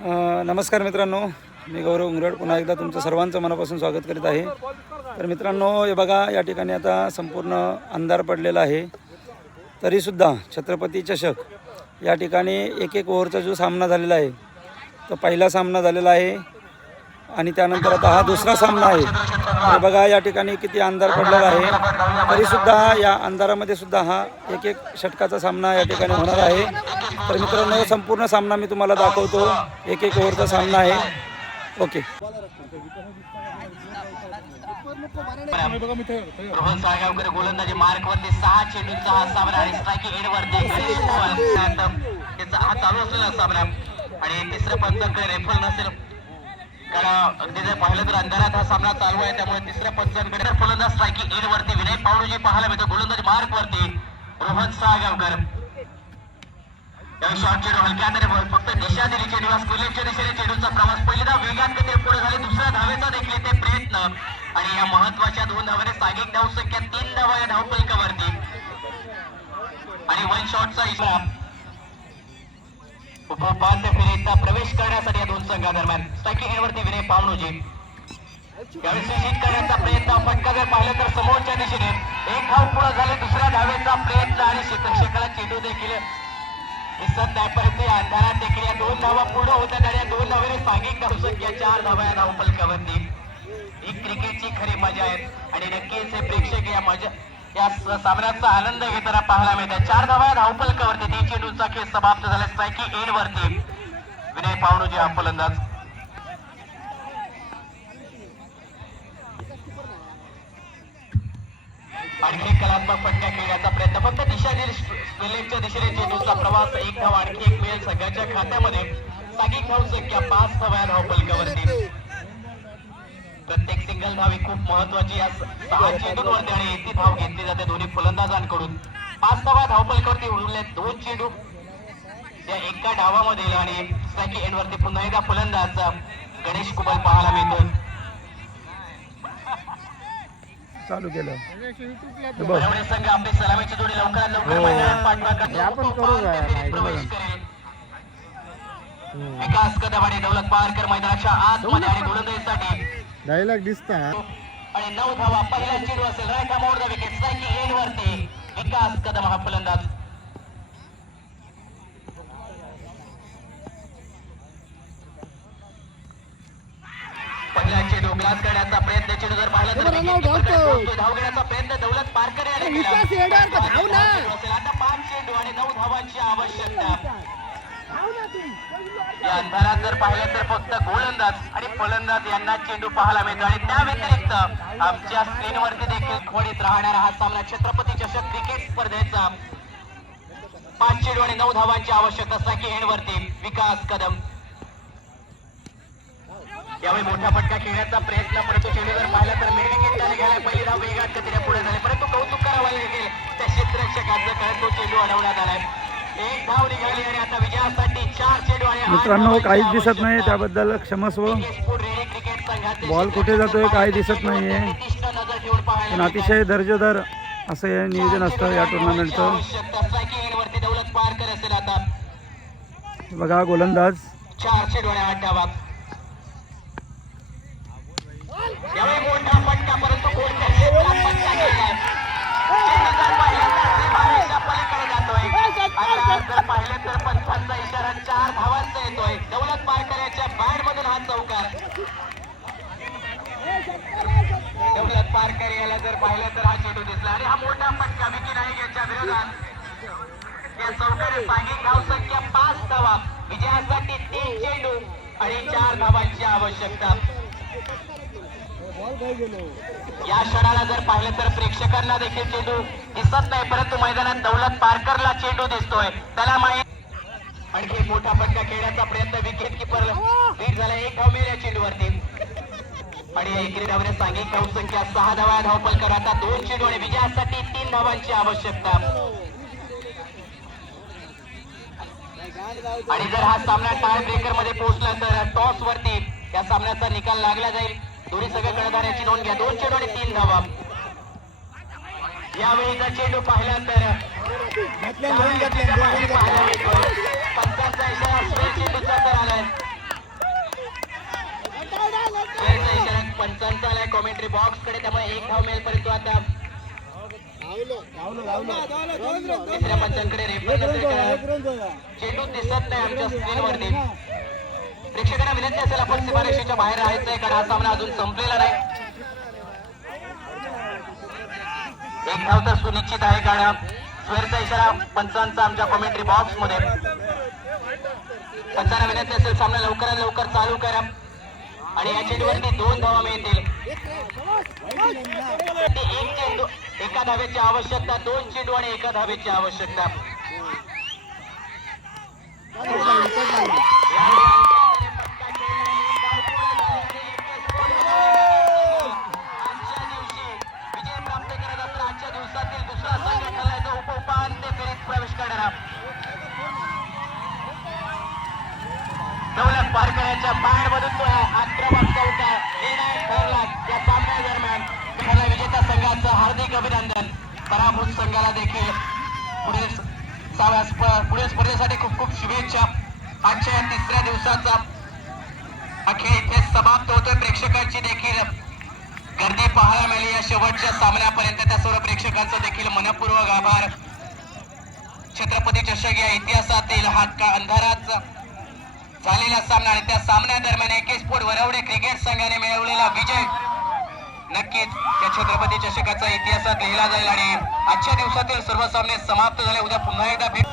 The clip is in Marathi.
नमस्कार मित्रांनो. मी गौरव उंगरड. पुन्हा एकदा तुमचं सर्वांचं मनापासून स्वागत करीत आहे. तर मित्रांनो हे बघा या ठिकाणी आता संपूर्ण अंधार पडलेला आहे. तरीसुद्धा छत्रपती चषक या ठिकाणी एक एक ओव्हरचा जो सामना झालेला आहे तो पहिला सामना झालेला आहे. आणि त्यानंतर आता हा दुसरा सामना आहे. हे. बघा या ठिकाणी किती अंधार पडलेला आहे. तरीसुद्धा या अंधारामध्ये सुद्धा हा एक एक षटकाचा सामना या ठिकाणी होणार आहे. तर मित्रांनो संपूर्ण सामना मी तुम्हाला दाखवतो. एक एक ओव्हरचा सामना आहे. ओके. रोहन साळगावकर गोलंदाजी मार्क वरती सहा चेंडूंचा हा सामना आणि. त्याचा हा चालू असलेला सामना. तिसरं पंचांकडे रेफल नसेल कारण अगदी जर पाहिलं तर अंधारात हा सामना चालू आहे. त्यामुळे तिसऱ्या पंचांकडे तर फलंदाज स्ट्रायकिंग एड वरती विनय पावडूजी पाहायला मिळतो. गोलंदाजी मार्क वरती रोहन साळगावकर. त्यावेळी शॉर्ट चेंडू हलक्या हाताने फक्त दिशा दिली चेंडूला स्कुलेटच्या दिशेने चेंडूचा प्रवास. पहिल्यांदा वेगात कधी पुढे झाले. दुसऱ्या धावेचा देखील ते प्रयत्न. आणि या महत्त्वाच्या दोन धावाने सागिक धाव संख्या तीन धावा या धावपलकावरती आणि वन शॉटचा इशारा. उपांत्य फेरीचा प्रवेश करण्यासाठी या दोन संघादरम्यान स्ट्रायकिंग हेडवरती विनय पावणोजी यावेळी सुशील करण्याचा प्रयत्न फटका जर पाहिलं तर समोरच्या दिशेने. एक धाव पुढे झाले दुसऱ्या धावेचा प्रयत्न आणि शिक्षकाला चेंडू देखील. दिसत नाही परंतु या अंधारात देखील या दोन धावा पूर्ण होतात आणि या दोन धावाने सांघिक धावसंख्या चार धावा या धावपलकावरती ही क्रिकेटची खरी मजा आहे. आणि नक्कीच हे प्रेक्षक या मजा या सामन्याचा आनंद घेताना पाहायला मिळतात चार धावा धावपलकावरती तीन चेंडूंचा खेळ समाप्त झाला. स्ट्रायकिंग एड वरती. विनय पावणूजी हा फलंदाज. आणखी एक कलात्मक पट्ट्या खेळण्याचा प्रयत्न. फक्त दिशा स्पेलिंगच्या दिशेने चेंडूचा प्रवास एक धाव आणखी एक मिळेल सगळ्याच्या खात्यामध्ये. सागी खाऊ संख्या पाच धाव्या धावपलकावरती प्रत्येक सिंगल धाव ही खूप महत्वाची या सहा चेंडूंवरती आणि ती धाव घेतली जाते दोन्ही फलंदाजांकडून. पाच धावा धावपलकावरती उडले दोन चेंडू या एका डावामधील आणि स्ट्रायकिंग एंडवरती पुन्हा एकदा फलंदाज गणेश कुबल पाहायला मिळतो चालू केलं. हे संघ आपली सलामीची जोडी लवकरात लवकर मैदानात पाठवा. प्रवेश करेल. विकास कदम आणि दौलत पारकर मैदानाच्या आतमध्ये आणि गोलंदाजीसाठी. डायलॉग दिसता. आणि नऊ धावा पहिला चेंडू असेल रायका मोड द विकेट एंड वरती. विकास कदम हा फलंदाज. पहिला चेंडू ग्लास करण्याचा प्रयत्न चेंडू जर पाहिला तर. धाव घेण्याचा प्रयत्न दौलत पारकर याने केला. आता पाच चेंडू आणि नऊ धावांची आवश्यकता. या अंधारात जर पाहिलं तर फक्त गोलंदाज आणि फलंदाज यांना चेंडू पाहायला मिळतो. आणि त्या व्यतिरिक्त आमच्या स्क्रीनवरती देखील खोडीत राहणारा हा सामना छत्रपती चषक क्रिकेट स्पर्धेचा पाच चेंडू आणि नऊ धावांची आवश्यकता साकी एंडवरती विकास कदम. यावेळी मोठा फटका खेळण्याचा प्रयत्न परंतु चेंडूवर पाहिला तर मेडिकेट त्याने घ्यायला पहिली धाव वेगात गतीने पुढे झाले. परंतु कौतुक करावं लागेल. त्या क्षेत्ररक्षकाचं कारण तो चेंडू अडवण्यात आलाय. मित्रांनो काहीच दिसत नाही. त्याबद्दल क्षमस्व. बॉल कुठे जातोय काही दिसत ठेवून पाहायला पण. अतिशय दर्जेदार असं हे नियोजन असतं या टुर्नामेंटचं बघा गोलंदाज. या धाव संख्या पाच धावा. विजयासाठी तीन चेंडू आणि चार धावांची आवश्यकता. या क्षणाला जर पाहिलं तर प्रेक्षकांना देखील चेंडू दिसत नाही परंतु मैदानात दौलत पारकरला चेंडू दिसतोय. त्याला माहीत आणखी मोठा फटका खेळण्याचा प्रयत्न विकेट किपर लीड झाला एक धाव मिळेल चेंडूवरती. आणि एकरी धावने सांघिक धाव संख्या सहा धावा धावपलकर आता दोन चेंडू आणि विजयासाठी तीन धावांची आवश्यकता. आणि जर हा सामना टाय ब्रेकरमध्ये पोहोचला तर टॉस वरती या सामन्याचा निकाल लागला जाईल. दोन्ही सगळ्या कर्णधार याची नोंद घ्या. दोन चेंडू आणि तीन धावा. यावेळी जर चेंडू पाहिला तर पंचांचा तर आलाय. पंचांचा आलाय कॉमेंट्री बॉक्सकडे. त्यामुळे एक धाव मिळेल परंतु आता तिसऱ्या पंचांकडे रेफर चेंडू दिसत नाही आमच्या स्क्रीनवरती प्रेक्षकांना विनंती असेल आपण सीमारेषेच्या बाहेर राहायचंय कारण हा सामना अजून संपलेला नाही. एक धाव तर सुनिश्चित आहे कारण स्वेरचा इशारा पंचांचा आमच्या कॉमेंट्री बॉक्समध्ये. पंचांना विनंती असेल सामना लवकरात लवकर चालू करा. आणि या चेंडूवरती दोन धावा मिळतील. एक चेंडू एका धावेची आवश्यकता दोन चेंडू आणि एका धावेची आवश्यकता आजच्या दिवशी विजय प्राप्त करत असताना आजच्या दिवसातील दुसरा संघ ठरलाय जो उपउपांत्य फेरीत प्रवेश करणारा दौलत पारकरांच्या बाहेरमधून तो आक्रमक चौका निर्णायक ठरला या सामन्यादरम्यान ठरला विजेता संघाचं हार्दिक अभिनंदन. पराभूत संघाला देखील पुढे पुढे स्पर्धेसाठी खूप खूप शुभेच्छा. आजच्या या तिसऱ्या दिवसाचा अखेर इथे समाप्त होतोय. प्रेक्षकांची देखील गर्दी पाहायला मिळाली. या शेवटच्या सामन्यापर्यंत त्या सर्व प्रेक्षकांचा देखील मनपूर्वक आभार. छत्रपती चषक या इतिहासातील हा का अंधारात झालेला सामना आणि त्या सामन्यादरम्यान एके स्पोर्ट वरवडे क्रिकेट संघाने मिळवलेला विजय. नक्कीच त्या छत्रपती चषकाचा इतिहासात लिहिला जाईल आणि आजच्या दिवसातील सर्व सामने समाप्त झाले. उद्या पुन्हा एकदा भेट